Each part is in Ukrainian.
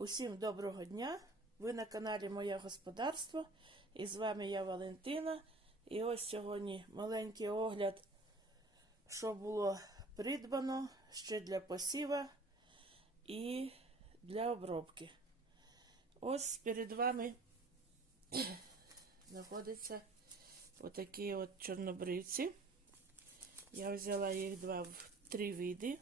Усім доброго дня! Ви на каналі Моє Господарство. І з вами я Валентина. І ось сьогодні маленький огляд, що було придбано ще для посіва і для обробки. Ось перед вами знаходяться отакі от чорнобривці. Я взяла їх два в три види.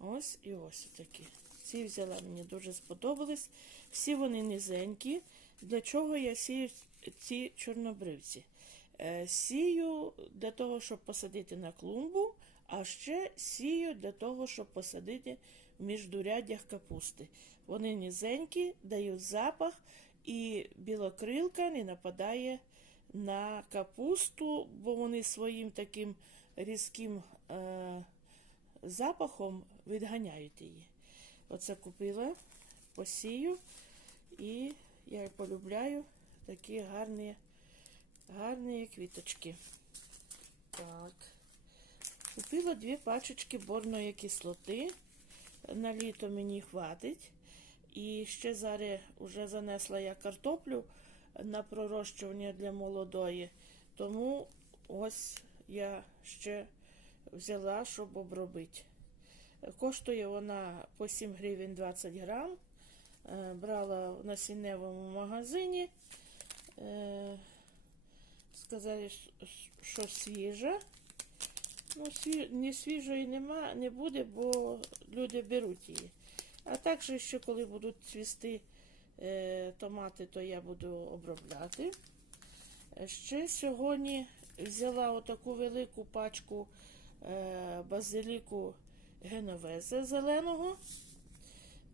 Ось і ось такі. Ці взяла, мені дуже сподобались. Всі вони низенькі. Для чого я сію ці чорнобривці? Е, Сію для того, щоб посадити на клумбу, а ще сію для того, щоб посадити в міждуряддях капусти. Вони низенькі, дають запах, і білокрилка не нападає на капусту, бо вони своїм таким різким е, запахом відганяють її. Оце купила, посію, і я полюбляю такі гарні, гарні квіточки. Так. Купила дві пачечки борної кислоти. На літо мені хватить. І ще зараз вже занесла я картоплю на пророщування для молодої. Тому ось я ще взяла, щоб обробити. Коштує вона по 7 гривень 20 грам. Е, Брала в насінневому магазині. Е, Сказали, що свіжа. Ну, не свіжої нема, не буде, бо люди беруть її. А також, ще коли будуть цвісти е, томати, то я буду обробляти. Ще сьогодні взяла отаку велику пачку базиліку геновезе зеленого.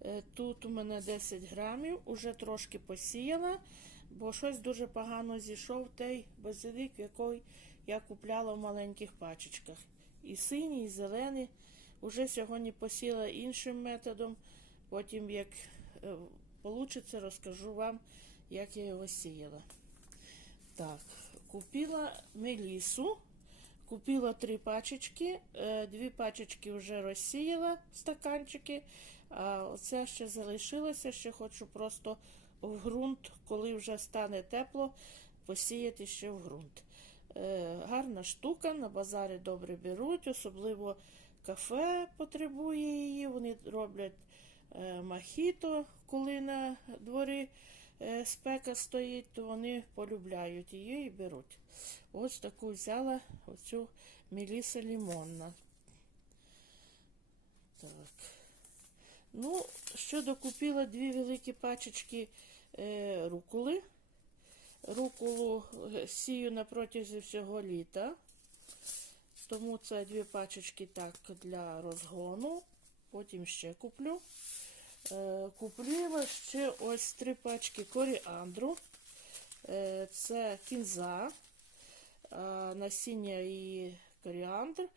Е, Тут у мене 10 грамів, уже трошки посіяла, бо щось дуже погано зійшов той базилік, який я купляла в маленьких пачечках. І синій, і зелений. Уже сьогодні посіла іншим методом. Потім, як вийде, розкажу вам, як я його сіяла. Так, купила мелісу. Купила три пачечки, е, дві пачечки вже розсіяла стаканчики, а оце ще залишилося, ще хочу просто в ґрунт, коли вже стане тепло, посіяти ще в ґрунт. Е, гарна штука, на базарі добре беруть, особливо кафе потребує її. Вони роблять е, махіто, коли на дворі спека стоїть, то вони полюбляють її і беруть. Ось таку взяла оцю Меліса лімонна. Так. Ну, що докупила дві великі пачечки е, руколи. Руколу сію на протязі всього літа. Тому це дві пачечки так для розгону. Потім ще куплю. Е, купила ще ось три пачки коріандру. Е, це кінза, е, насіння і коріандр.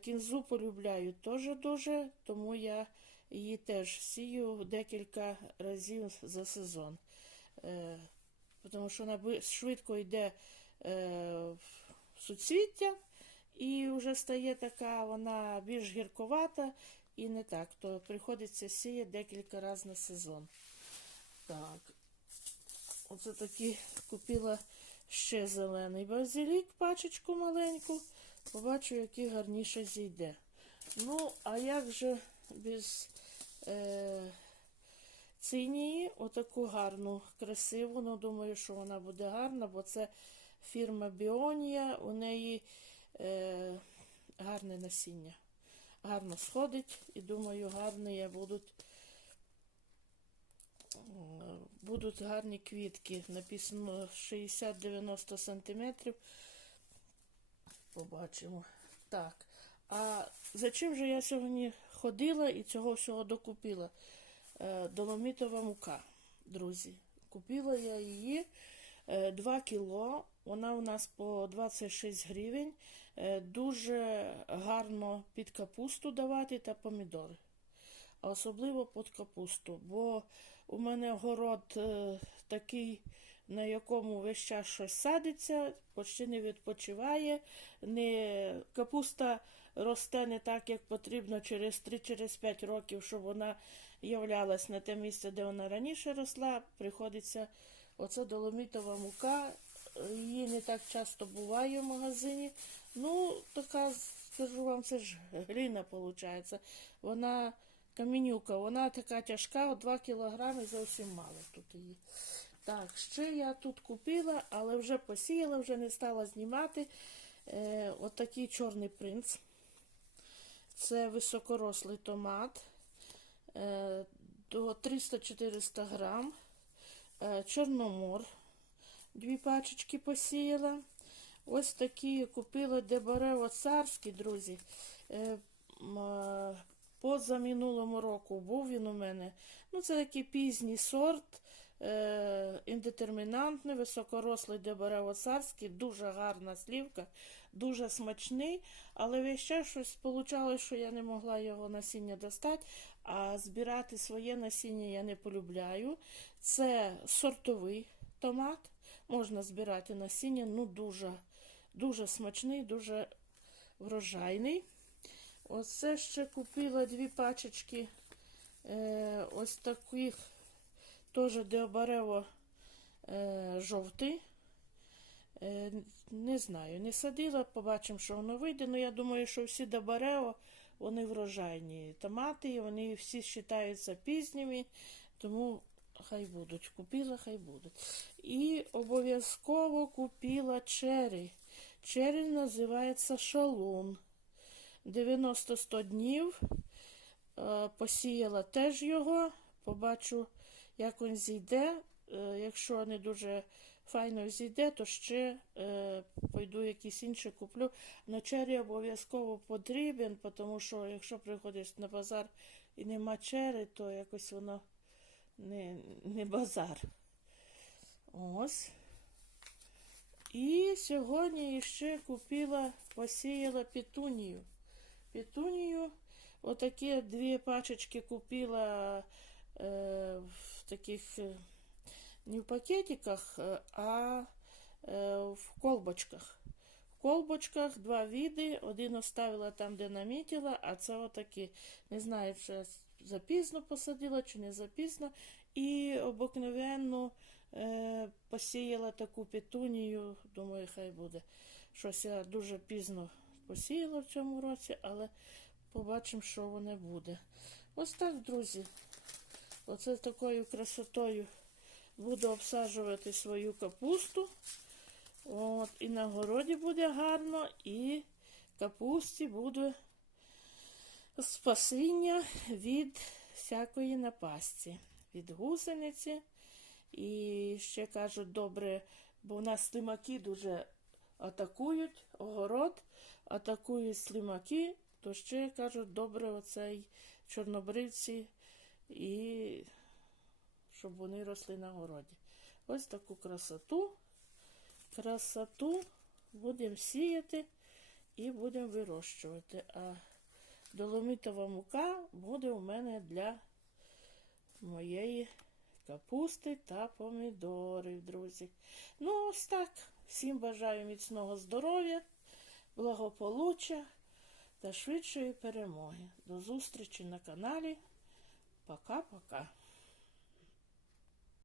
Кінзу полюбляю теж дуже, тому я її теж сію декілька разів за сезон. Тому що вона швидко йде в суцвіття і вже стає така, вона більш гірковата і не так, то приходиться сіяти декілька разів на сезон. Так, оце такі купила ще зелений базилік, пачечку маленьку. Побачу, який гарніше зійде. Ну, а як же без е, цинії, отаку гарну, красиву, ну, думаю, що вона буде гарна, бо це фірма Біонія, у неї е, гарне насіння гарно сходить і думаю, гарні будуть будуть гарні квітки. Написано 60-90 см. Побачимо. Так. А за чим же я сьогодні ходила і цього всього докупила? Е, доломітова мука, друзі. Купила я її 2 кіло. Вона у нас по 26 гривень. Е, дуже гарно під капусту давати та помідори. А особливо під капусту. Бо у мене город е, такий, на якому весь час щось садиться, почти не відпочиває. Не, Капуста росте не так, як потрібно через 3-5 років, щоб вона являлась на те місце, де вона раніше росла, приходиться оце доломітова мука. Її не так часто буває в магазині. Ну, така, скажу вам, це ж гліна виходить. Вона камінюка, вона така тяжка, 2 кілограми зовсім мало тут її. Так, ще я тут купила, але вже посіяла, вже не стала знімати. Е, отакий чорний принц. Це високорослий томат. Е, до 300-400 грам. Е, чорномор. Дві пачечки посіяла. Ось такі купила Дебарево царські, друзі. Е, е, року був він у мене. Ну, це такий пізній сорт, е, індетермінантний, високорослий Дебарево царський, дуже гарна слівка, дуже смачний, але час щось вийшло, що я не могла його насіння достати, а збирати своє насіння я не полюбляю. Це сортовий томат. Можна збирати насіння, ну дуже, дуже смачний, дуже врожайний. Оце ще купила дві пачечки е, ось таких, теж деобарево е, жовтий. Е, не знаю, не садила, побачимо, що воно вийде. Ну, я думаю, що всі дебарео, вони врожайні томати, вони всі вважаються пізніми, тому хай будуть. Купила, хай будуть. І обов'язково купила чері. Чері називається шалун. 90-100 днів. Е, Посіяла теж його. Побачу, як він зійде. Е, Якщо не дуже файно зійде, то ще е, пойду якісь інші куплю. Но чері обов'язково потрібен, тому що якщо приходиш на базар і нема чері, то якось воно не, не базар. Ось. І сьогодні ще купила, посіяла петунію. Петунію, отакі дві пачечки купила е, в таких, е, не в пакетиках, е, а е, в колбочках. Колбочках два види. Один оставила там, де намітила, а це отакі. Не знаю, чи запізно посадила, чи не запізно. І обикновенно е, посіяла таку петунію. Думаю, хай буде. Щось я дуже пізно посіяла в цьому році, але побачимо, що воно буде. Ось так, друзі. Оце такою красотою буду обсаджувати свою капусту. От, і на городі буде гарно, і капусті буде спасіння від всякої напасті, від гусениці. І ще кажуть, добре, бо в нас слимаки дуже атакують огород, атакують слимаки, то ще кажуть, добре оцей чорнобривці, і щоб вони росли на городі. Ось таку красоту. Красоту будемо сіяти і будемо вирощувати. А доломітова мука буде у мене для моєї капусти та помідорів, друзі. Ну, ось так. Всім бажаю міцного здоров'я, благополуччя та швидшої перемоги. До зустрічі на каналі. Пока-пока.